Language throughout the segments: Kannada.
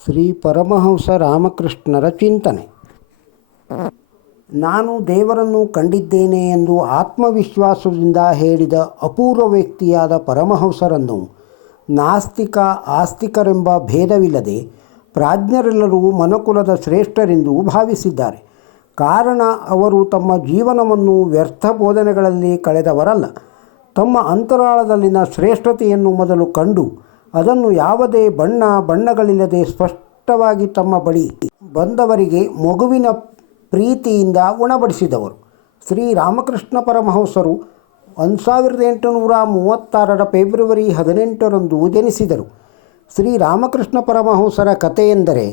ಶ್ರೀ ಪರಮಹಂಸ ರಾಮಕೃಷ್ಣರ ಚಿಂತನೆ. ನಾನು ದೇವರನ್ನು ಕಂಡಿದ್ದೇನೆ ಎಂದು ಆತ್ಮವಿಶ್ವಾಸದಿಂದ ಹೇಳಿದ ಅಪೂರ್ವ ವ್ಯಕ್ತಿಯಾದ ಪರಮಹಂಸರನ್ನು ನಾಸ್ತಿಕ ಆಸ್ತಿಕರೆಂಬ ಭೇದವಿಲ್ಲದೆ ಪ್ರಾಜ್ಞರೆಲ್ಲರೂ ಮನುಕುಲದ ಶ್ರೇಷ್ಠರೆಂದು ಭಾವಿಸಿದ್ದಾರೆ. ಕಾರಣ, ಅವರು ತಮ್ಮ ಜೀವನವನ್ನು ವ್ಯರ್ಥ ಬೋಧನೆಗಳಲ್ಲಿ ಕಳೆದವರಲ್ಲ. ತಮ್ಮ ಅಂತರಾಳದಲ್ಲಿನ ಶ್ರೇಷ್ಠತೆಯನ್ನು ಮೊದಲು ಕಂಡು ಅದನ್ನು ಯಾವುದೇ ಬಣ್ಣಗಳಿಲ್ಲದೆ ಸ್ಪಷ್ಟವಾಗಿ ತಮ್ಮ ಬಳಿ ಬಂದವರಿಗೆ ಮಗುವಿನ ಪ್ರೀತಿಯಿಂದ ಉಣಬಡಿಸಿದವರು. ಶ್ರೀ ರಾಮಕೃಷ್ಣ ಪರಮಹಂಸರು 1836 ಫೆಬ್ರವರಿ 18ರಂದು ಜನಿಸಿದರು. ಶ್ರೀ ರಾಮಕೃಷ್ಣ ಪರಮಹಂಸರ ಕಥೆಯೆಂದರೆ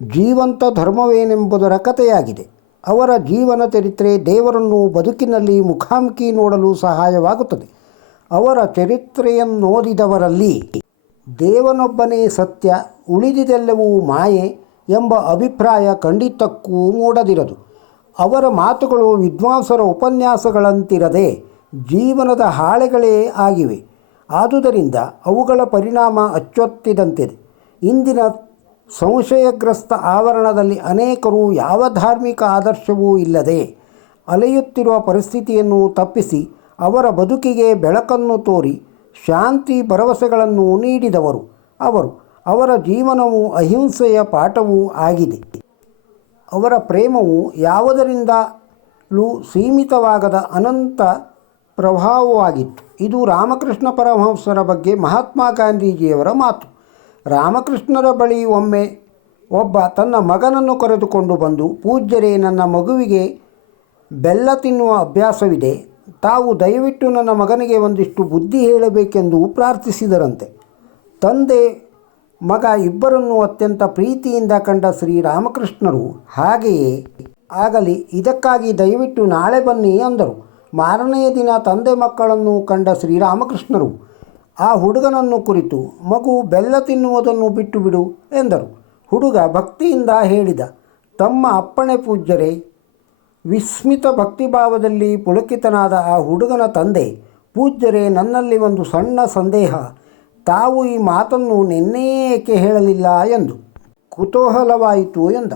ಜೀವಂತ ಧರ್ಮವೇನೆಂಬುದರ ಕಥೆಯಾಗಿದೆ. ಅವರ ಜೀವನ ಚರಿತ್ರೆ ದೇವರನ್ನು ಬದುಕಿನಲ್ಲಿ ಮುಖಾಮುಖಿ ನೋಡಲು ಸಹಾಯವಾಗುತ್ತದೆ. ಅವರ ಚರಿತ್ರೆಯನ್ನೋದಿದವರಲ್ಲಿ ದೇವನೊಬ್ಬನೇ ಸತ್ಯ, ಉಳಿದಿದೆಲ್ಲವೂ ಮಾಯೆ ಎಂಬ ಅಭಿಪ್ರಾಯ ಖಂಡಿತಕ್ಕೂ ಮೂಡದಿರದು. ಅವರ ಮಾತುಗಳು ವಿದ್ವಾಂಸರ ಉಪನ್ಯಾಸಗಳಂತಿರದೆ ಜೀವನದ ಹಾಳೆಗಳೇ ಆಗಿವೆ. ಆದುದರಿಂದ ಅವುಗಳ ಪರಿಣಾಮ ಅಚ್ಚೊತ್ತಿದಂತಿದೆ. ಇಂದಿನ ಸಂಶಯಗ್ರಸ್ತ ಆವರಣದಲ್ಲಿ ಅನೇಕರು ಯಾವ ಧಾರ್ಮಿಕ ಆದರ್ಶವೂ ಇಲ್ಲದೆ ಅಲೆಯುತ್ತಿರುವ ಪರಿಸ್ಥಿತಿಯನ್ನು ತಪ್ಪಿಸಿ ಅವರ ಬದುಕಿಗೆ ಬೆಳಕನ್ನು ತೋರಿ ಶಾಂತಿ ಭರವಸೆಗಳನ್ನು ನೀಡಿದವರು ಅವರು. ಅವರ ಜೀವನವು ಅಹಿಂಸೆಯ ಪಾಠವೂ ಆಗಿದೆ. ಅವರ ಪ್ರೇಮವು ಯಾವುದರಿಂದಲೂ ಸೀಮಿತವಾಗದ ಅನಂತ ಪ್ರಭಾವವಾಗಿತ್ತು. ಇದು ರಾಮಕೃಷ್ಣ ಪರಮಹಂಸರ ಬಗ್ಗೆ ಮಹಾತ್ಮ ಗಾಂಧೀಜಿಯವರ ಮಾತು. ರಾಮಕೃಷ್ಣರ ಬಳಿ ಒಮ್ಮೆ ಒಬ್ಬ ತನ್ನ ಮಗನನ್ನು ಕರೆದುಕೊಂಡು ಬಂದು, ಪೂಜ್ಯರೇ, ನನ್ನ ಮಗುವಿಗೆ ಬೆಲ್ಲ ತಿನ್ನುವ ಅಭ್ಯಾಸವಿದೆ. ತಾವು ದಯವಿಟ್ಟು ನನ್ನ ಮಗನಿಗೆ ಒಂದಿಷ್ಟು ಬುದ್ಧಿ ಹೇಳಬೇಕೆಂದು ಪ್ರಾರ್ಥಿಸಿದರಂತೆ. ತಂದೆ ಮಗ ಇಬ್ಬರನ್ನೂ ಅತ್ಯಂತ ಪ್ರೀತಿಯಿಂದ ಕಂಡ ಶ್ರೀರಾಮಕೃಷ್ಣರು, ಹಾಗೆಯೇ ಆಗಲಿ, ಇದಕ್ಕಾಗಿ ದಯವಿಟ್ಟು ನಾಳೆ ಬನ್ನಿ ಅಂದರು. ಮಾರನೆಯ ದಿನ ತಂದೆ ಮಕ್ಕಳನ್ನು ಕಂಡ ಶ್ರೀರಾಮಕೃಷ್ಣರು ಆ ಹುಡುಗನನ್ನು ಕುರಿತು, ಮಗು ಬೆಲ್ಲ ತಿನ್ನುವುದನ್ನು ಬಿಟ್ಟು ಬಿಡು ಎಂದರು. ಹುಡುಗ ಭಕ್ತಿಯಿಂದ ಹೇಳಿದ, ತಮ್ಮ ಅಪ್ಪಣೆ ಪೂಜ್ಯರೇ. ವಿಸ್ಮಿತ ಭಕ್ತಿಭಾವದಲ್ಲಿ ಪುಳಕಿತನಾದ ಆ ಹುಡುಗನ ತಂದೆ, ಪೂಜ್ಯರೇ, ನನ್ನಲ್ಲಿ ಒಂದು ಸಣ್ಣ ಸಂದೇಹ. ತಾವು ಈ ಮಾತನ್ನು ನಿನ್ನೆ ಏಕೆ ಹೇಳಲಿಲ್ಲ ಎಂದು ಕುತೂಹಲವಾಯಿತು ಎಂದ.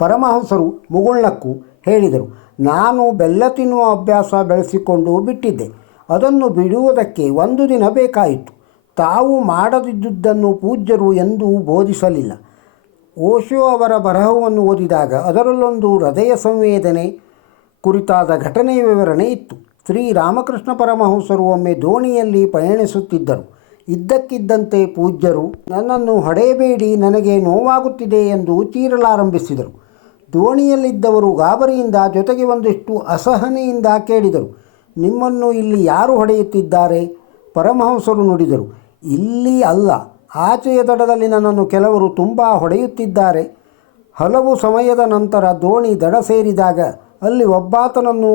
ಪರಮಹಂಸರು ಮುಗುಳ್ನಕ್ಕು ಹೇಳಿದರು, ನಾನು ಬೆಲ್ಲ ತಿನ್ನುವ ಅಭ್ಯಾಸ ಬೆಳೆಸಿಕೊಂಡು ಬಿಟ್ಟಿದ್ದೆ. ಅದನ್ನು ಬಿಡುವುದಕ್ಕೆ 1 ದಿನ ಬೇಕಾಯಿತು. ತಾವು ಮಾಡದಿದ್ದುದನ್ನು ಪೂಜ್ಯರು ಎಂದೂ ಬೋಧಿಸಲಿಲ್ಲ. ಓಶೋ ಅವರ ಬರಹವನ್ನು ಓದಿದಾಗ ಅದರಲ್ಲೊಂದು ಹೃದಯ ಸಂವೇದನೆ ಕುರಿತಾದ ಘಟನೆಯ ವಿವರಣೆ ಇತ್ತು. ಶ್ರೀ ರಾಮಕೃಷ್ಣ ಪರಮಹಂಸರು ಒಮ್ಮೆ ದೋಣಿಯಲ್ಲಿ ಪಯಣಿಸುತ್ತಿದ್ದರು. ಇದ್ದಕ್ಕಿದ್ದಂತೆ ಪೂಜ್ಯರು, ನನ್ನನ್ನು ಹೊಡೆಯಬೇಡಿ, ನನಗೆ ನೋವಾಗುತ್ತಿದೆ ಎಂದು ಚೀರಲಾರಂಭಿಸಿದರು. ದೋಣಿಯಲ್ಲಿದ್ದವರು ಗಾಬರಿಯಿಂದ, ಜೊತೆಗೆ ಒಂದಿಷ್ಟು ಅಸಹನೆಯಿಂದ ಕೇಳಿದರು, ನಿಮ್ಮನ್ನು ಇಲ್ಲಿ ಯಾರು ಹೊಡೆಯುತ್ತಿದ್ದಾರೆ? ಪರಮಹಂಸರು ನುಡಿದರು, ಇಲ್ಲಿ ಅಲ್ಲ, ಆಚೆಯ ದಡದಲ್ಲಿ ನನ್ನನ್ನು ಕೆಲವರು ತುಂಬ ಹೊಡೆಯುತ್ತಿದ್ದಾರೆ. ಹಲವು ಸಮಯದ ನಂತರ ದೋಣಿ ದಡ ಸೇರಿದಾಗ ಅಲ್ಲಿ ಒಬ್ಬಾತನನ್ನು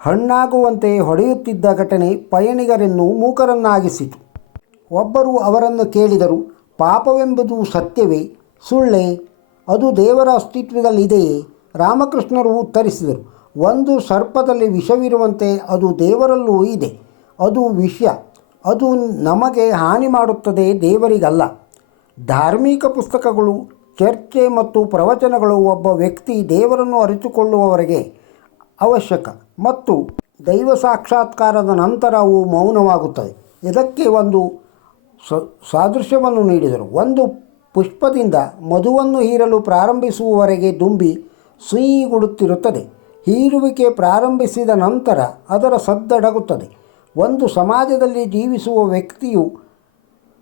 ಹಣ್ಣಾಗುವಂತೆ ಹೊಡೆಯುತ್ತಿದ್ದ ಘಟನೆ ಪಯಣಿಗರನ್ನು ಮೂಕರನ್ನಾಗಿಸಿತು. ಒಬ್ಬರು ಅವರನ್ನು ಕೇಳಿದರು, ಪಾಪವೆಂಬುದು ಸತ್ಯವೇ, ಸುಳ್ಳೇ? ಅದು ದೇವರ ಅಸ್ತಿತ್ವದಲ್ಲಿದೆಯೇ? ರಾಮಕೃಷ್ಣರು ಉತ್ತರಿಸಿದರು, ಒಂದು ಸರ್ಪದಲ್ಲಿ ವಿಷವಿರುವಂತೆ ಅದು ದೇವರಲ್ಲೂ ಇದೆ. ಅದು ವಿಷ, ಅದು ನಮಗೆ ಹಾನಿ ಮಾಡುತ್ತದೆ, ದೇವರಿಗಲ್ಲ. ಧಾರ್ಮಿಕ ಪುಸ್ತಕಗಳು, ಚರ್ಚೆ ಮತ್ತು ಪ್ರವಚನಗಳು ಒಬ್ಬ ವ್ಯಕ್ತಿ ದೇವರನ್ನು ಅರಿತುಕೊಳ್ಳುವವರೆಗೆ ಅವಶ್ಯಕ ಮತ್ತು ದೈವ ಸಾಕ್ಷಾತ್ಕಾರದ ನಂತರ ಅವು ಮೌನವಾಗುತ್ತವೆ. ಇದಕ್ಕೆ ಒಂದು ಸಾದೃಶ್ಯವನ್ನು ನೀಡಿದರು. ಒಂದು ಪುಷ್ಪದಿಂದ ಮಧುವನ್ನು ಹೀರಲು ಪ್ರಾರಂಭಿಸುವವರೆಗೆ ದುಂಬಿ ಸುಯಿಗುಡುತ್ತಿರುತ್ತದೆ. ಹೀರುವಿಕೆ ಪ್ರಾರಂಭಿಸಿದ ನಂತರ ಅದರ ಸದ್ದಡಗುತ್ತದೆ. ಒಂದು ಸಮಾಜದಲ್ಲಿ ಜೀವಿಸುವ ವ್ಯಕ್ತಿಯು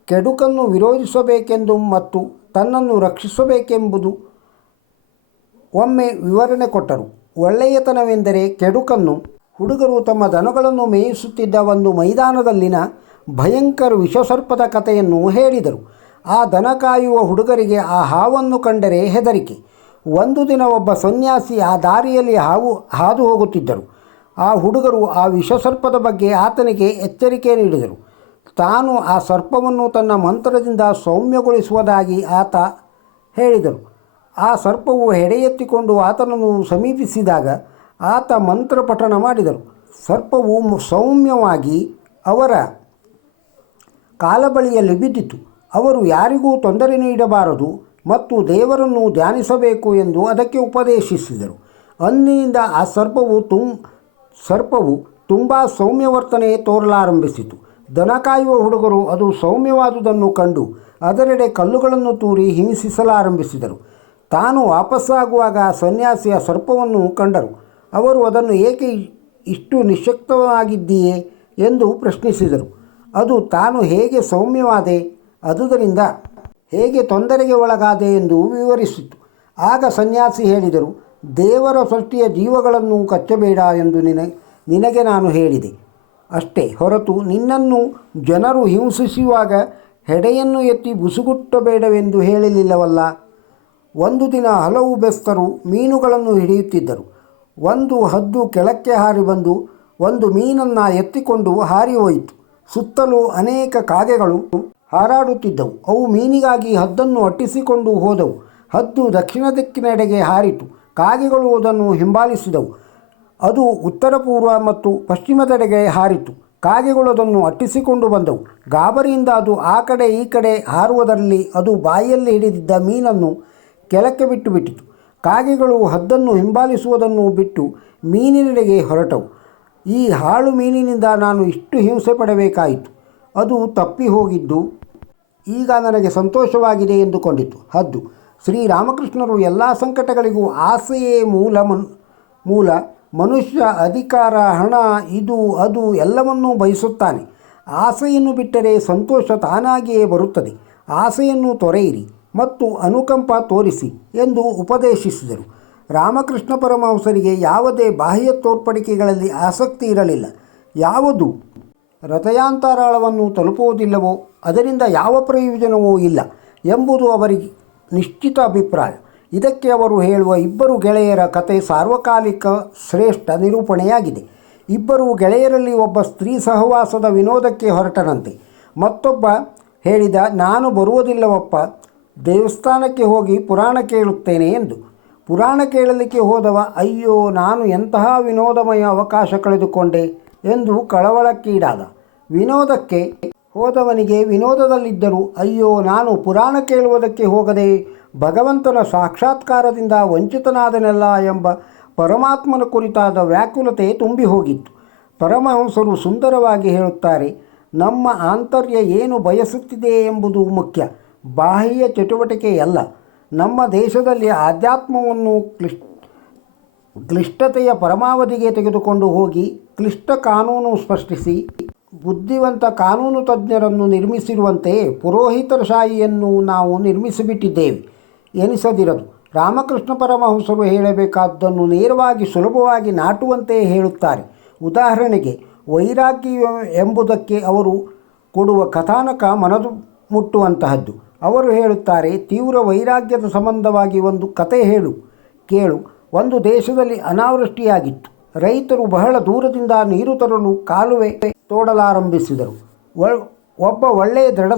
ಕೆಡುಕನ್ನು ವಿರೋಧಿಸಬೇಕೆಂದು ಮತ್ತು ತನ್ನನ್ನು ರಕ್ಷಿಸಬೇಕೆಂಬುದು ಒಮ್ಮೆ ವಿವರಣೆ ಕೊಟ್ಟರು. ಒಳ್ಳೆಯತನವೆಂದರೆ ಕೆಡುಕನ್ನು ಹುಡುಗರು ತಮ್ಮ ದನಗಳನ್ನು ಮೇಯಿಸುತ್ತಿದ್ದ ಒಂದು ಮೈದಾನದಲ್ಲಿನ ಭಯಂಕರ ವಿಷಸರ್ಪದ ಕಥೆಯನ್ನು ಹೇಳಿದರು. ಆ ದನ ಕಾಯುವ ಹುಡುಗರಿಗೆ ಆ ಹಾವನ್ನು ಕಂಡರೆ ಹೆದರಿಕೆ. ಒಂದು ದಿನ ಒಬ್ಬ ಸನ್ಯಾಸಿ ಆ ದಾರಿಯಲ್ಲಿ ಹಾದು ಹೋಗುತ್ತಿದ್ದರು. ಆ ಹುಡುಗರು ಆ ವಿಷಸರ್ಪದ ಬಗ್ಗೆ ಆತನಿಗೆ ಎಚ್ಚರಿಕೆ ನೀಡಿದರು. ತಾನು ಆ ಸರ್ಪವನ್ನು ತನ್ನ ಮಂತ್ರದಿಂದ ಸೌಮ್ಯಗೊಳಿಸುವುದಾಗಿ ಆತ ಹೇಳಿದರು. ಆ ಸರ್ಪವು ಹೆಡೆಯೆತ್ತಿಕೊಂಡು ಆತನನ್ನು ಸಮೀಪಿಸಿದಾಗ ಆತ ಮಂತ್ರ ಪಠಣ ಮಾಡಿದರು. ಸರ್ಪವು ಸೌಮ್ಯವಾಗಿ ಅವರ ಕಾಲಬಳಿಯಲ್ಲಿ ಬಿದ್ದಿತು. ಅವರು ಯಾರಿಗೂ ತೊಂದರೆ ನೀಡಬಾರದು ಮತ್ತು ದೇವರನ್ನು ಧ್ಯಾನಿಸಬೇಕು ಎಂದು ಅದಕ್ಕೆ ಉಪದೇಶಿಸಿದರು. ಅಂದಿನಿಂದ ಆ ಸರ್ಪವು ತುಂಬ ಸೌಮ್ಯವರ್ತನೆ ತೋರಲಾರಂಭಿಸಿತು. ದನ ಕಾಯುವ ಹುಡುಗರು ಅದು ಸೌಮ್ಯವಾದುದನ್ನು ಕಂಡು ಅದರೆಡೆ ಕಲ್ಲುಗಳನ್ನು ತೂರಿ ಹಿಂಸಿಸಲಾರಂಭಿಸಿದರು. ತಾನು ವಾಪಸ್ಸಾಗುವಾಗ ಸನ್ಯಾಸಿಯ ಸರ್ಪವನ್ನು ಕಂಡರು. ಅವರು ಅದನ್ನು ಏಕೆ ಇಷ್ಟು ನಿಶ್ಶಕ್ತವಾಗಿದ್ದೀಯೇ ಎಂದು ಪ್ರಶ್ನಿಸಿದರು. ಅದು ತಾನು ಹೇಗೆ ಸೌಮ್ಯವಾದೆ, ಅದುದರಿಂದ ಹೇಗೆ ತೊಂದರೆಗೆ ಒಳಗಾದೆ ಎಂದು ವಿವರಿಸಿತು. ಆಗ ಸನ್ಯಾಸಿ ಹೇಳಿದರು, ದೇವರ ಸೃಷ್ಟಿಯ ಜೀವಗಳನ್ನು ಕಚ್ಚಬೇಡ ಎಂದು ನಿನಗೆ ನಾನು ಹೇಳಿದೆ ಅಷ್ಟೇ ಹೊರತು ನಿನ್ನನ್ನು ಜನರು ಹಿಂಸಿಸುವಾಗ ಹೆಡೆಯನ್ನು ಎತ್ತಿ ಬುಸುಗುಟ್ಟಬೇಡವೆಂದು ಹೇಳಲಿಲ್ಲವಲ್ಲ. ಒಂದು ದಿನ ಹಲವು ಬೆಸ್ತರು ಮೀನುಗಳನ್ನು ಹಿಡಿಯುತ್ತಿದ್ದರು. ಒಂದು ಹದ್ದು ಕೆಳಕ್ಕೆ ಹಾರಿ ಬಂದು ಒಂದು ಮೀನನ್ನು ಎತ್ತಿಕೊಂಡು ಹಾರಿ ಹೋಯಿತು. ಸುತ್ತಲೂ ಅನೇಕ ಕಾಗೆಗಳು ಹಾರಾಡುತ್ತಿದ್ದವು. ಅವು ಮೀನಿಗಾಗಿ ಹದ್ದನ್ನು ಅಟ್ಟಿಸಿಕೊಂಡು ಹೋದವು. ಹದ್ದು ದಕ್ಷಿಣ ದಿಕ್ಕಿನೆಡೆಗೆ ಹಾರಿತು. ಕಾಗೆಗಳು ಅದನ್ನು ಹಿಂಬಾಲಿಸಿದವು. ಅದು ಉತ್ತರ ಪೂರ್ವ ಮತ್ತು ಪಶ್ಚಿಮದೆಡೆಗೆ ಹಾರಿತು. ಕಾಗೆಗಳು ಅದನ್ನು ಅಟ್ಟಿಸಿಕೊಂಡು ಬಂದವು. ಗಾಬರಿಯಿಂದ ಅದು ಆ ಕಡೆ ಈ ಕಡೆ ಹಾರುವುದರಲ್ಲಿ ಅದು ಬಾಯಲ್ಲಿ ಹಿಡಿದಿದ್ದ ಮೀನನ್ನು ಕೆಳಕ್ಕೆ ಬಿಟ್ಟುಬಿಟ್ಟಿತು. ಕಾಗೆಗಳು ಹದ್ದನ್ನು ಹಿಂಬಾಲಿಸುವುದನ್ನು ಬಿಟ್ಟು ಮೀನಿನೆಡೆಗೆ ಹೊರಟವು. ಈ ಹಾಳು ಮೀನಿನಿಂದ ನಾನು ಇಷ್ಟು ಹಿಂಸೆ ಪಡಬೇಕಾಯಿತು. ಅದು ತಪ್ಪಿ ಹೋಗಿದ್ದು ಈಗ ನನಗೆ ಸಂತೋಷವಾಗಿದೆ ಎಂದುಕೊಂಡಿತು. ಹದ್ದು ಶ್ರೀರಾಮಕೃಷ್ಣರು ಎಲ್ಲ ಸಂಕಟಗಳಿಗೂ ಆಸೆಯೇ ಮೂಲ. ಮನುಷ್ಯ ಅಧಿಕಾರ, ಹಣ, ಇದು ಅದು ಎಲ್ಲವನ್ನೂ ಬಯಸುತ್ತಾನೆ. ಆಸೆಯನ್ನು ಬಿಟ್ಟರೆ ಸಂತೋಷ ತಾನಾಗಿಯೇ ಬರುತ್ತದೆ. ಆಸೆಯನ್ನು ತೊರೆಯಿರಿ ಮತ್ತು ಅನುಕಂಪ ತೋರಿಸಿ ಎಂದು ಉಪದೇಶಿಸಿದರು. ರಾಮಕೃಷ್ಣ ಪರಮಹಂಸರಿಗೆ ಯಾವುದೇ ಬಾಹ್ಯ ತೋರ್ಪಡಿಕೆಗಳಲ್ಲಿ ಆಸಕ್ತಿ ಇರಲಿಲ್ಲ. ಯಾವುದು ರಥಯಾಂತರಾಳವನ್ನು ತಲುಪುವುದಿಲ್ಲವೋ ಅದರಿಂದ ಯಾವ ಪ್ರಯೋಜನವೂ ಇಲ್ಲ ಎಂಬುದು ಅವರಿಗೆ ನಿಶ್ಚಿತ ಅಭಿಪ್ರಾಯ. ಇದಕ್ಕೆ ಅವರು ಹೇಳುವ ಇಬ್ಬರು ಗೆಳೆಯರ ಕತೆ ಸಾರ್ವಕಾಲಿಕ ಶ್ರೇಷ್ಠ ನಿರೂಪಣೆಯಾಗಿದೆ. ಇಬ್ಬರು ಗೆಳೆಯರಲ್ಲಿ ಒಬ್ಬ ಸ್ತ್ರೀ ಸಹವಾಸದ ವಿನೋದಕ್ಕೆ ಹೊರಟನಂತೆ. ಮತ್ತೊಬ್ಬ ಹೇಳಿದ, ನಾನು ಬರುವುದಿಲ್ಲವಪ್ಪ, ದೇವಸ್ಥಾನಕ್ಕೆ ಹೋಗಿ ಪುರಾಣ ಕೇಳುತ್ತೇನೆ ಎಂದು. ಪುರಾಣ ಕೇಳಲಿಕ್ಕೆ ಹೋದವ, ಅಯ್ಯೋ ನಾನು ಎಂತಹ ವಿನೋದಮಯ ಅವಕಾಶ ಕಳೆದುಕೊಂಡೆ ಎಂದು ಕಳವಳಕ್ಕೀಡಾದ. ವಿನೋದಕ್ಕೆ ಹೋದವನಿಗೆ ವಿನೋದದಲ್ಲಿದ್ದರೂ ಅಯ್ಯೋ ನಾನು ಪುರಾಣ ಕೇಳುವುದಕ್ಕೆ ಹೋಗದೆ ಭಗವಂತನ ಸಾಕ್ಷಾತ್ಕಾರದಿಂದ ವಂಚಿತನಾದನೆಲ್ಲ ಎಂಬ ಪರಮಾತ್ಮನ ಕುರಿತಾದ ವ್ಯಾಕುಲತೆ ತುಂಬಿ ಹೋಗಿತ್ತು. ಪರಮಹಂಸರು ಸುಂದರವಾಗಿ ಹೇಳುತ್ತಾರೆ, ನಮ್ಮ ಆಂತರ್ಯ ಏನು ಬಯಸುತ್ತಿದೆ ಎಂಬುದು ಮುಖ್ಯ, ಬಾಹ್ಯ ಚಟುವಟಿಕೆಯಲ್ಲ. ನಮ್ಮ ದೇಶದಲ್ಲಿ ಆಧ್ಯಾತ್ಮವನ್ನು ಕ್ಲಿಷ್ಟತೆಯ ಪರಮಾವಧಿಗೆ ತೆಗೆದುಕೊಂಡು ಹೋಗಿ ಕ್ಲಿಷ್ಟ ಕಾನೂನು ಸ್ಪಷ್ಟಿಸಿ ಬುದ್ಧಿವಂತ ಕಾನೂನು ತಜ್ಞರನ್ನು ನಿರ್ಮಿಸಿರುವಂತೆ ಪುರೋಹಿತರ ಶಾಹಿಯನ್ನು ನಾವು ನಿರ್ಮಿಸಿಬಿಟ್ಟಿದ್ದೇವೆ ಎನಿಸದಿರದು. ರಾಮಕೃಷ್ಣ ಪರಮಹಂಸರು ಹೇಳಬೇಕಾದ್ದನ್ನು ನೇರವಾಗಿ ಸುಲಭವಾಗಿ ನಾಟುವಂತೆ ಹೇಳುತ್ತಾರೆ. ಉದಾಹರಣೆಗೆ, ವೈರಾಗ್ಯ ಎಂಬುದಕ್ಕೆ ಅವರು ಕೊಡುವ ಕಥಾನಕ ಮನದು ಮುಟ್ಟುವಂತಹದ್ದು. ಅವರು ಹೇಳುತ್ತಾರೆ, ತೀವ್ರ ವೈರಾಗ್ಯದ ಸಂಬಂಧವಾಗಿ ಒಂದು ಕತೆ ಕೇಳು. ಒಂದು ದೇಶದಲ್ಲಿ ಅನಾವೃಷ್ಟಿಯಾಗಿತ್ತು. ರೈತರು ಬಹಳ ದೂರದಿಂದ ನೀರು ತರಲು ಕಾಲುವೆ ತೋಡಲಾರಂಭಿಸಿದರು. ಒಬ್ಬ ಒಳ್ಳೆಯ ದೃಢ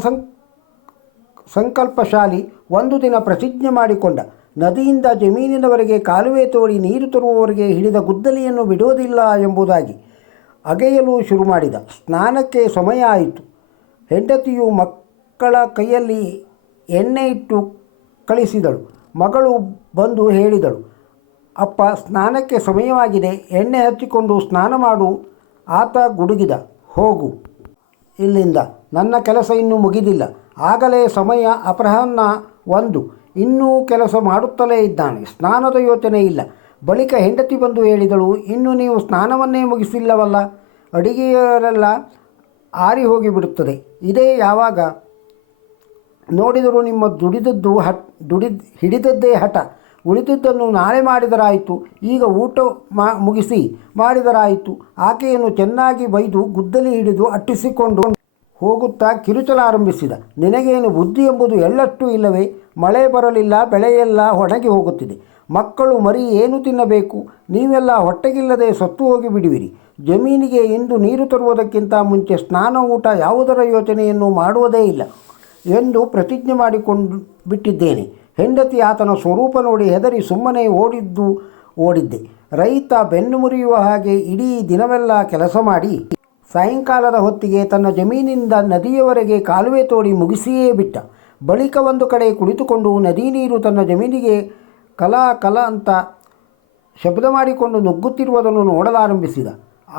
ಸಂಕಲ್ಪಶಾಲಿ ಒಂದು ದಿನ ಪ್ರತಿಜ್ಞೆ ಮಾಡಿಕೊಂಡ, ನದಿಯಿಂದ ಜಮೀನಿನವರೆಗೆ ಕಾಲುವೆ ತೋಡಿ ನೀರು ತರುವವರೆಗೆ ಹಿಡಿದ ಗುದ್ದಲಿಯನ್ನು ಬಿಡುವುದಿಲ್ಲ ಎಂಬುದಾಗಿ. ಅಗೆಯಲು ಶುರು ಮಾಡಿದ. ಸ್ನಾನಕ್ಕೆ ಸಮಯ ಆಯಿತು. ಹೆಂಡತಿಯು ಮಕ್ಕಳ ಕೈಯಲ್ಲಿ ಎಣ್ಣೆ ಇಟ್ಟು ಕಳಿಸಿದಳು. ಮಗಳು ಬಂದು ಹೇಳಿದಳು, ಅಪ್ಪ ಸ್ನಾನಕ್ಕೆ ಸಮಯವಾಗಿದೆ, ಎಣ್ಣೆ ಹಚ್ಚಿಕೊಂಡು ಸ್ನಾನ ಮಾಡು. ಆತ ಗುಡುಗಿದ, ಹೋಗು ಇಲ್ಲಿಂದ, ನನ್ನ ಕೆಲಸ ಇನ್ನೂ ಮುಗಿದಿಲ್ಲ. ಆಗಲೇ ಸಮಯ ಅಪರಾಹ್ನ 1, ಇನ್ನೂ ಕೆಲಸ ಮಾಡುತ್ತಲೇ ಇದ್ದಾನೆ, ಸ್ನಾನದ ಯೋಚನೆ ಇಲ್ಲ. ಬಳಿಕ ಹೆಂಡತಿ ಬಂದು ಹೇಳಿದಳು, ಇನ್ನು ನೀವು ಸ್ನಾನವನ್ನೇ ಮುಗಿಸಿಲ್ಲವಲ್ಲ, ಅಡಿಗೆಯರೆಲ್ಲ ಆರಿ ಹೋಗಿಬಿಡುತ್ತದೆ. ಇದೇ ಯಾವಾಗ ನೋಡಿದರೂ ನಿಮ್ಮ ಹಿಡಿದದ್ದೇ ಹಠ. ಉಳಿದಿದ್ದನ್ನು ನಾಳೆ ಮಾಡಿದರಾಯಿತು, ಈಗ ಊಟ ಮುಗಿಸಿ ಮಾಡಿದರಾಯಿತು. ಆಕೆಯನ್ನು ಚೆನ್ನಾಗಿ ಬೈದು ಗುದ್ದಲಿ ಹಿಡಿದು ಅಟ್ಟಿಸಿಕೊಂಡು ಹೋಗುತ್ತಾ ಕಿರುಚಲಾರಂಭಿಸಿದ. ನಿನಗೇನು ಬುದ್ಧಿ ಎಂಬುದು ಎಳ್ಳಷ್ಟು ಇಲ್ಲವೇ? ಮಳೆ ಬರಲಿಲ್ಲ, ಬೆಳೆಯೆಲ್ಲ ಒಣಗಿ ಹೋಗುತ್ತಿದೆ. ಮಕ್ಕಳು ಮರಿ ಏನು ತಿನ್ನಬೇಕು? ನೀವೆಲ್ಲ ಹೊಟ್ಟೆಗಿಲ್ಲದೆ ಸತ್ತು ಹೋಗಿ ಬಿಡುವಿರಿ. ಜಮೀನಿಗೆ ಇಂದು ನೀರು ತರುವುದಕ್ಕಿಂತ ಮುಂಚೆ ಸ್ನಾನ, ಊಟ ಯಾವುದರ ಯೋಚನೆಯನ್ನು ಮಾಡುವುದೇ ಇಲ್ಲ ಎಂದು ಪ್ರತಿಜ್ಞೆ ಮಾಡಿಕೊಂಡು ಬಿಟ್ಟಿದ್ದೇನೆ. ಹೆಂಡತಿ ಆತನ ಸ್ವರೂಪ ನೋಡಿ ಹೆದರಿ ಸುಮ್ಮನೆ ಓಡಿದ್ದೆ. ರೈತ ಬೆನ್ನು ಮುರಿಯುವ ಹಾಗೆ ಇಡೀ ದಿನವೆಲ್ಲ ಕೆಲಸ ಮಾಡಿ ಸಾಯಂಕಾಲದ ಹೊತ್ತಿಗೆ ತನ್ನ ಜಮೀನಿನಿಂದ ನದಿಯವರೆಗೆ ಕಾಲುವೆ ತೋಡಿ ಮುಗಿಸಿಯೇ ಬಿಟ್ಟ. ಬಳಿಕ ಒಂದು ಕಡೆ ಕುಳಿತುಕೊಂಡು ನದಿ ನೀರು ತನ್ನ ಜಮೀನಿಗೆ ಕಲ ಅಂತ ಶಬ್ದ ಮಾಡಿಕೊಂಡು ನುಗ್ಗುತ್ತಿರುವುದನ್ನು ನೋಡಲಾರಂಭಿಸಿದ.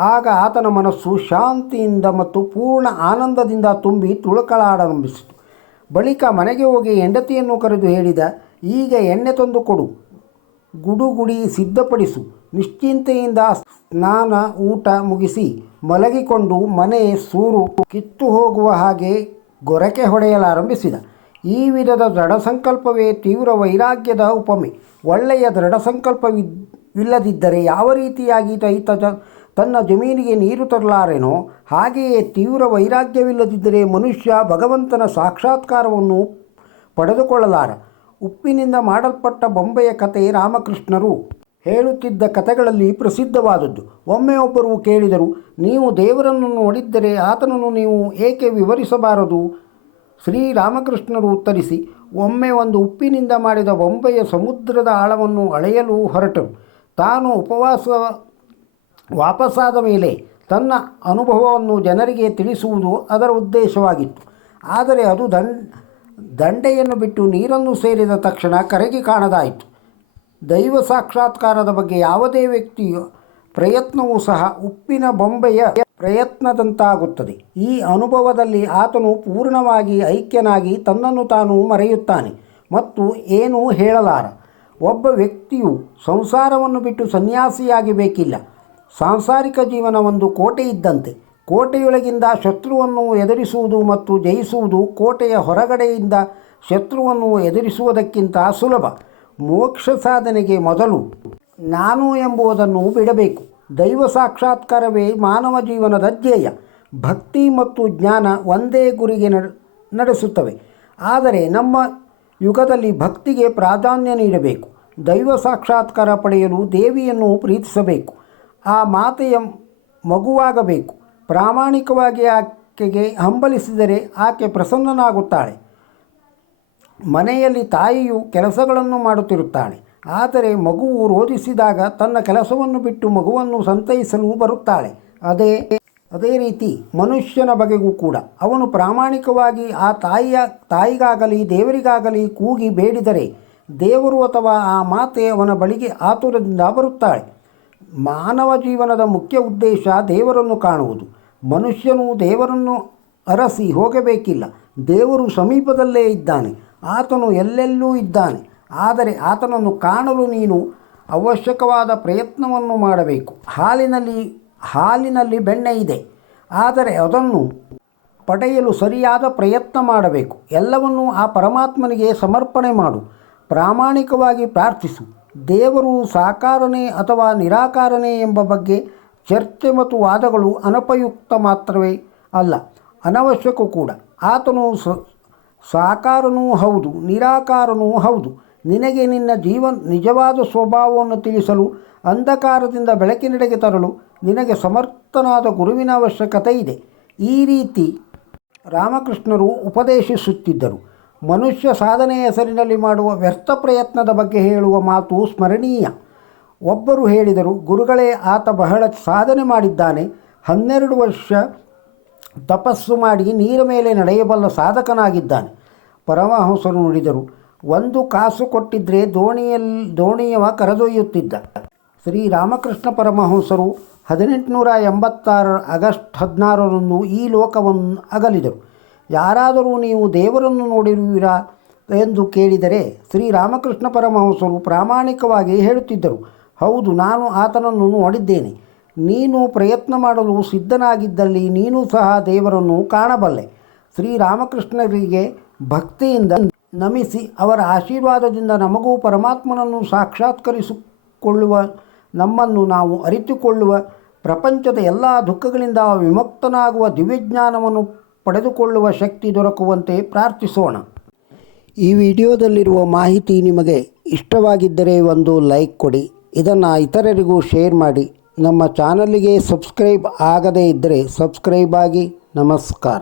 ಆಗ ಆತನ ಮನಸ್ಸು ಶಾಂತಿಯಿಂದ ಮತ್ತು ಪೂರ್ಣ ಆನಂದದಿಂದ ತುಂಬಿ ತುಳುಕಲಾರಂಭಿಸಿತು. ಬಳಿಕ ಮನೆಗೆ ಹೋಗಿ ಹೆಂಡತಿಯನ್ನು ಕರೆದು ಹೇಳಿದ, ಈಗ ಎಣ್ಣೆ ತಂದು ಕೊಡು, ಗುಡುಗುಡಿ ಸಿದ್ಧಪಡಿಸು. ನಿಶ್ಚಿಂತೆಯಿಂದ ಸ್ನಾನ ಊಟ ಮುಗಿಸಿ ಮಲಗಿಕೊಂಡು ಮನೆ ಸೂರು ಕಿತ್ತು ಹೋಗುವ ಹಾಗೆ ಗೊರಕೆ ಹೊಡೆಯಲಾರಂಭಿಸಿದ. ಈ ವಿಧದ ದೃಢ ಸಂಕಲ್ಪವೇ ತೀವ್ರ ವೈರಾಗ್ಯದ ಉಪಮೆ. ಒಳ್ಳೆಯ ದೃಢ ಸಂಕಲ್ಪವಿಲ್ಲದಿದ್ದರೆ ಯಾವ ರೀತಿಯಾಗಿ ತನ್ನ ಜಮೀನಿಗೆ ನೀರು ತರಲಾರೆನೋ ಹಾಗೆಯೇ ತೀವ್ರ ವೈರಾಗ್ಯವಿಲ್ಲದಿದ್ದರೆ ಮನುಷ್ಯ ಭಗವಂತನ ಸಾಕ್ಷಾತ್ಕಾರವನ್ನು ಪಡೆದುಕೊಳ್ಳಲಾರ. ಉಪ್ಪಿನಿಂದ ಮಾಡಲ್ಪಟ್ಟ ಬೊಂಬೆಯ ಕತೆ ರಾಮಕೃಷ್ಣರು ಹೇಳುತ್ತಿದ್ದ ಕಥೆಗಳಲ್ಲಿ ಪ್ರಸಿದ್ಧವಾದದ್ದು. ಒಮ್ಮೆ ಒಬ್ಬರು ಕೇಳಿದರು, ನೀವು ದೇವರನ್ನು ನೋಡಿದ್ದರೆ ಆತನನ್ನು ನೀವು ಏಕೆ ವಿವರಿಸಬಾರದು? ಶ್ರೀರಾಮಕೃಷ್ಣರು ಉತ್ತರಿಸಿ, ಒಮ್ಮೆ ಒಂದು ಉಪ್ಪಿನಿಂದ ಮಾಡಿದ ಬೊಂಬೆಯ ಸಮುದ್ರದ ಆಳವನ್ನು ಅಳೆಯಲು ಹೊರಟರು. ತಾನು ವಾಪಸ್ಸಾದ ಮೇಲೆ ತನ್ನ ಅನುಭವವನ್ನು ಜನರಿಗೆ ತಿಳಿಸುವುದು ಅದರ ಉದ್ದೇಶವಾಗಿತ್ತು. ಆದರೆ ಅದು ದಂಡೆಯನ್ನು ಬಿಟ್ಟು ನೀರನ್ನು ಸೇರಿದ ತಕ್ಷಣ ಕರಗಿ ಕಾಣದಾಯಿತು. ದೈವ ಸಾಕ್ಷಾತ್ಕಾರದ ಬಗ್ಗೆ ಯಾವುದೇ ವ್ಯಕ್ತಿಯ ಪ್ರಯತ್ನವೂ ಸಹ ಉಪ್ಪಿನ ಬೊಂಬೆಯ ಪ್ರಯತ್ನದಂತಾಗುತ್ತದೆ. ಈ ಅನುಭವದಲ್ಲಿ ಆತನು ಪೂರ್ಣವಾಗಿ ಐಕ್ಯನಾಗಿ ತನ್ನನ್ನು ತಾನು ಮರೆಯುತ್ತಾನೆ ಮತ್ತು ಏನೂ ಹೇಳಲಾರ. ಒಬ್ಬ ವ್ಯಕ್ತಿಯು ಸಂಸಾರವನ್ನು ಬಿಟ್ಟು ಸನ್ಯಾಸಿಯಾಗಿ ಬೇಕಿಲ್ಲ. ಸಾಂಸಾರಿಕ ಜೀವನ ಒಂದು ಕೋಟೆ ಇದ್ದಂತೆ. ಕೋಟೆಯೊಳಗಿಂದ ಶತ್ರುವನ್ನು ಎದುರಿಸುವುದು ಮತ್ತು ಜಯಿಸುವುದು ಕೋಟೆಯ ಹೊರಗಡೆಯಿಂದ ಶತ್ರುವನ್ನು ಎದುರಿಸುವುದಕ್ಕಿಂತ ಸುಲಭ. ಮೋಕ್ಷ ಸಾಧನೆಗೆ ಮೊದಲು ನಾನು ಎಂಬುದನ್ನು ಬಿಡಬೇಕು. ದೈವ ಸಾಕ್ಷಾತ್ಕಾರವೇ ಮಾನವ ಜೀವನದ ಧ್ಯೇಯ. ಭಕ್ತಿ ಮತ್ತು ಜ್ಞಾನ ಒಂದೇ ಗುರಿಗೆ ನಡೆಸುತ್ತವೆ. ಆದರೆ ನಮ್ಮ ಯುಗದಲ್ಲಿ ಭಕ್ತಿಗೆ ಪ್ರಾಧಾನ್ಯ ನೀಡಬೇಕು. ದೈವ ಸಾಕ್ಷಾತ್ಕಾರ ಪಡೆಯಲು ದೇವಿಯನ್ನು ಪ್ರೀತಿಸಬೇಕು. ಆ ಮಾತೆಯ ಮಗುವಾಗಬೇಕು. ಪ್ರಾಮಾಣಿಕವಾಗಿ ಆಕೆಗೆ ಹಂಬಲಿಸಿದರೆ ಆಕೆ ಪ್ರಸನ್ನನಾಗುತ್ತಾಳೆ. ಮನೆಯಲ್ಲಿ ತಾಯಿಯು ಕೆಲಸಗಳನ್ನು ಮಾಡುತ್ತಿರುತ್ತಾಳೆ. ಆದರೆ ಮಗುವು ರೋಧಿಸಿದಾಗ ತನ್ನ ಕೆಲಸವನ್ನು ಬಿಟ್ಟು ಮಗುವನ್ನು ಸಂತೈಸಲು ಬರುತ್ತಾಳೆ. ಅದೇ ರೀತಿ ಮನುಷ್ಯನ ಬಗೆಗೂ ಕೂಡ ಅವನು ಪ್ರಾಮಾಣಿಕವಾಗಿ ಆ ತಾಯಿಗಾಗಲಿ ದೇವರಿಗಾಗಲಿ ಕೂಗಿ ಬೇಡಿದರೆ ದೇವರು ಅಥವಾ ಆ ಮಾತೆ ಅವನ ಬಳಿಗೆ ಆತುರದಿಂದ ಬರುತ್ತಾಳೆ. ಮಾನವ ಜೀವನದ ಮುಖ್ಯ ಉದ್ದೇಶ ದೇವರನ್ನು ಕಾಣುವುದು. ಮನುಷ್ಯನು ದೇವರನ್ನು ಅರಸಿ ಹೋಗಬೇಕಿಲ್ಲ. ದೇವರು ಸಮೀಪದಲ್ಲೇ ಇದ್ದಾನೆ. ಆತನು ಎಲ್ಲೆಲ್ಲೂ ಇದ್ದಾನೆ. ಆದರೆ ಆತನನ್ನು ಕಾಣಲು ನೀನು ಅವಶ್ಯಕವಾದ ಪ್ರಯತ್ನವನ್ನು ಮಾಡಬೇಕು. ಹಾಲಿನಲ್ಲಿ ಬೆಣ್ಣೆ ಇದೆ, ಆದರೆ ಅದನ್ನು ಪಡೆಯಲು ಸರಿಯಾದ ಪ್ರಯತ್ನ ಮಾಡಬೇಕು. ಎಲ್ಲವನ್ನೂ ಆ ಪರಮಾತ್ಮನಿಗೆ ಸಮರ್ಪಣೆ ಮಾಡು. ಪ್ರಾಮಾಣಿಕವಾಗಿ ಪ್ರಾರ್ಥಿಸು. ದೇವರು ಸಾಕಾರನೇ ಅಥವಾ ನಿರಾಕಾರನೇ ಎಂಬ ಬಗ್ಗೆ ಚರ್ಚೆ ಮತ್ತು ವಾದಗಳು ಅನುಪಯುಕ್ತ ಮಾತ್ರವೇ ಅಲ್ಲ, ಅನವಶ್ಯಕ ಕೂಡ. ಆತನು ಸಾಕಾರನೂ ಹೌದು, ನಿರಾಕಾರನೂ ಹೌದು. ನಿನಗೆ ನಿನ್ನ ನಿಜವಾದ ಸ್ವಭಾವವನ್ನು ತಿಳಿಸಲು, ಅಂಧಕಾರದಿಂದ ಬೆಳಕಿನೆಡೆಗೆ ತರಲು ನಿನಗೆ ಸಮರ್ಥನಾದ ಗುರುವಿನ ಅವಶ್ಯಕತೆ ಇದೆ. ಈ ರೀತಿ ರಾಮಕೃಷ್ಣರು ಉಪದೇಶಿಸುತ್ತಿದ್ದರು. ಮನುಷ್ಯ ಸಾಧನೆಯ ಹೆಸರಿನಲ್ಲಿ ಮಾಡುವ ವ್ಯರ್ಥ ಪ್ರಯತ್ನದ ಬಗ್ಗೆ ಹೇಳುವ ಮಾತು ಸ್ಮರಣೀಯ. ಒಬ್ಬರು ಹೇಳಿದರು, ಗುರುಗಳೇ, ಆತ ಬಹಳ ಸಾಧನೆ ಮಾಡಿದ್ದಾನೆ. 12 ವರ್ಷ ತಪಸ್ಸು ಮಾಡಿ ನೀರ ಮೇಲೆ ನಡೆಯಬಲ್ಲ ಸಾಧಕನಾಗಿದ್ದಾನೆ. ಪರಮಹಂಸರು ನುಡಿದರು, 1 ಕಾಸು ಕೊಟ್ಟಿದ್ದರೆ ದೋಣಿಯವ ಕರೆದೊಯ್ಯುತ್ತಿದ್ದ. ಶ್ರೀರಾಮಕೃಷ್ಣ ಪರಮಹಂಸರು 1886 ಆಗಸ್ಟ್ 16ರಂದು ಈ ಲೋಕವನ್ನು ಅಗಲಿದರು. ಯಾರಾದರೂ ನೀವು ದೇವರನ್ನು ನೋಡಿರುವಿರಾ ಎಂದು ಕೇಳಿದರೆ ಶ್ರೀರಾಮಕೃಷ್ಣ ಪರಮಹಂಸರು ಪ್ರಾಮಾಣಿಕವಾಗಿ ಹೇಳುತ್ತಿದ್ದರು, ಹೌದು, ನಾನು ಆತನನ್ನು ನೋಡಿದ್ದೇನೆ. ನೀನು ಪ್ರಯತ್ನ ಮಾಡಲು ಸಿದ್ಧನಾಗಿದ್ದಲ್ಲಿ ನೀನು ಸಹ ದೇವರನ್ನು ಕಾಣಬಲ್ಲೆ. ಶ್ರೀರಾಮಕೃಷ್ಣರಿಗೆ ಭಕ್ತಿಯಿಂದ ನಮಿಸಿ ಅವರ ಆಶೀರ್ವಾದದಿಂದ ನಮಗೂ ಪರಮಾತ್ಮನನ್ನು ಸಾಕ್ಷಾತ್ಕರಿಸಿಕೊಳ್ಳುವ, ನಮ್ಮನ್ನು ನಾವು ಅರಿತುಕೊಳ್ಳುವ, ಪ್ರಪಂಚದ ಎಲ್ಲ ದುಃಖಗಳಿಂದ ವಿಮುಕ್ತನಾಗುವ ದಿವ್ಯಜ್ಞಾನವನ್ನು ಪಡೆದುಕೊಳ್ಳುವ ಶಕ್ತಿ ದೊರಕುವಂತೆ ಪ್ರಾರ್ಥಿಸೋಣ. ಈ ವಿಡಿಯೋದಲ್ಲಿರುವ ಮಾಹಿತಿ ನಿಮಗೆ ಇಷ್ಟವಾಗಿದ್ದರೆ ಒಂದು ಲೈಕ್ ಕೊಡಿ. ಇದನ್ನು ಇತರರಿಗೂ ಶೇರ್ ಮಾಡಿ. ನಮ್ಮ ಚಾನಲಿಗೆ ಸಬ್ಸ್ಕ್ರೈಬ್ ಆಗದೇ ಇದ್ದರೆ ಸಬ್ಸ್ಕ್ರೈಬ್ ಆಗಿ. ನಮಸ್ಕಾರ.